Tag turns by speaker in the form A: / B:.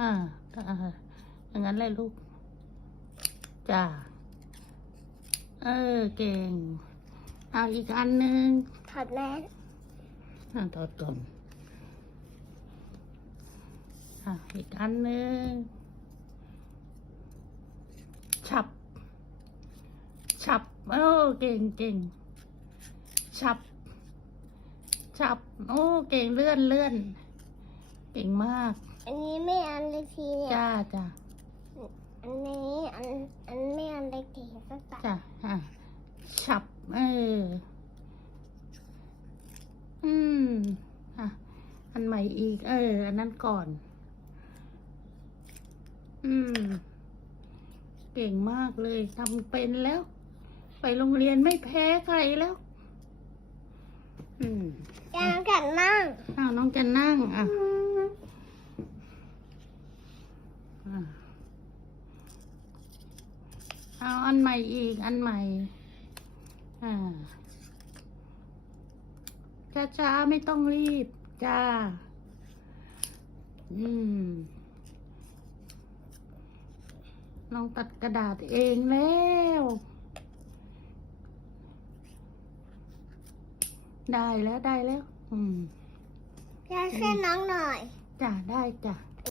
A: อ่าอ่าอย่างนั้นเลยลูก จ้า เออ เก่ง เอาอีกอันหนึ่ง
B: ถอดแมส
A: อ่าถอดก่อนอ่าอีกอันหนึ่งฉับ ฉับ โอ้ เก่งเก่งฉับ ฉับ โอ้ เก่งเลื่อนเลื่อน เก่งมาก
B: อันนี้ไม่อันเล็กทีเนี่ย
A: จ้าจ้า
B: อันนี้อันอันไม่อันเล็กทีสักตัด
A: จ้ะอะฉับเออ อืมอะอันใหม่อีก เออ อันนั้นก่อน อืม เก่งมากเลยทำเป็นแล้ว ไปโรงเรียนไม่แพ้ใครแล้ว อืม
B: ยังกันนั่ง
A: อ้าวน้องจะนั่งอะอะ เอาอันใหม่อีกอันใหม่ อ่า ช้าๆ ไม่ต้องรีบ จ้า อืม ลองตัดกระดาษเองแล้ว ได้แล้วได้แล้ว อืม
B: ยายช่วยน้องหน่อย
A: จ้าได้จ้ะ